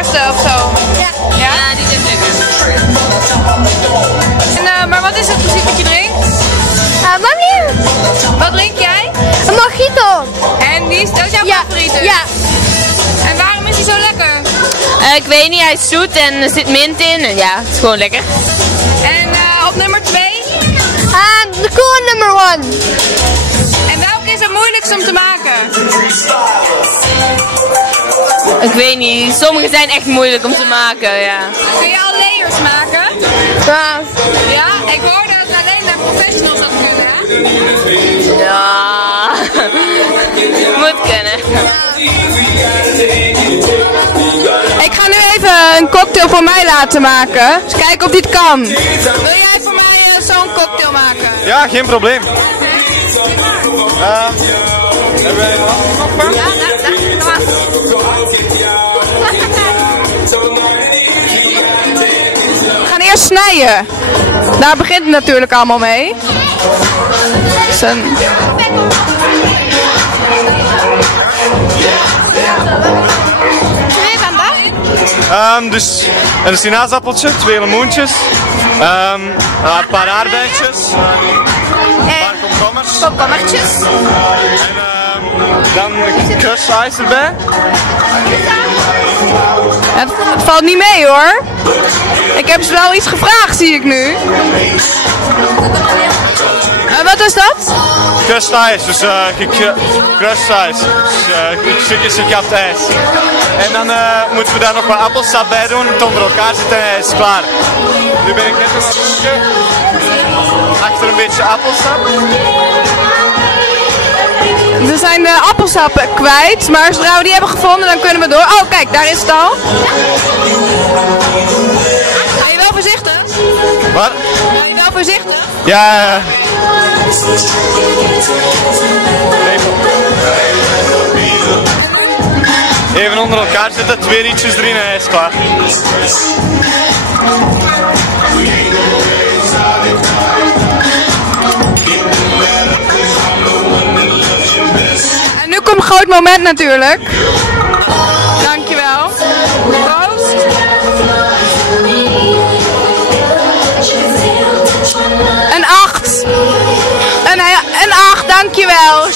lekkerste of zo? Ja. Ja? Ja, die is echt lekker. En, maar wat is het precies wat je drinkt? Wanneer? Wat drink jij? Een mojito. En dat is jouw favoriet dus? Ja. En waarom is hij zo lekker? Ik weet niet, hij is zoet en er zit mint in en ja, het is gewoon lekker. En op nummer 2? De cool number 1. En welke is het moeilijkst om te maken? Ik weet niet, sommige zijn echt moeilijk om te maken, ja. Kun je al layers maken? Ja. Ja? Ik hoorde dat alleen naar professionals dat kunnen. Ja, moet kunnen. Ik ga nu even een cocktail voor mij laten maken. Dus kijken of dit kan. Wil jij voor mij zo'n cocktail maken? Ja, geen probleem. Hebben wij een andere nog van? Ja, kom maar. We gaan eerst snijden. Daar begint het natuurlijk allemaal mee. Dus een sinaasappeltje, 2 limoentjes, een paar aardbeidjes, een paar komkommers. Komkommertjes. En dan een crush ice erbij. Het valt niet mee hoor. Ik heb ze wel iets gevraagd, zie ik nu. Wat is dat? Crushed ice, dus crushed ice. Dus stukjes gekapt ijs. En dan moeten we daar nog wat appelsap bij doen, het onder elkaar zitten en hij is klaar. Nu ben ik net nog aan het zoeken achter een beetje appelsap. We zijn de appelsappen kwijt, maar zodra we die hebben gevonden, dan kunnen we door. Oh, kijk, daar is het al. Ben je wel voorzichtig? Wat? Ben je wel voorzichtig? Ja. Even onder elkaar zitten, 2 rietjes erin en hij is klaar. En nu komt een groot moment natuurlijk. Dankjewel. Proost. Een 8. Een 8, dankjewel.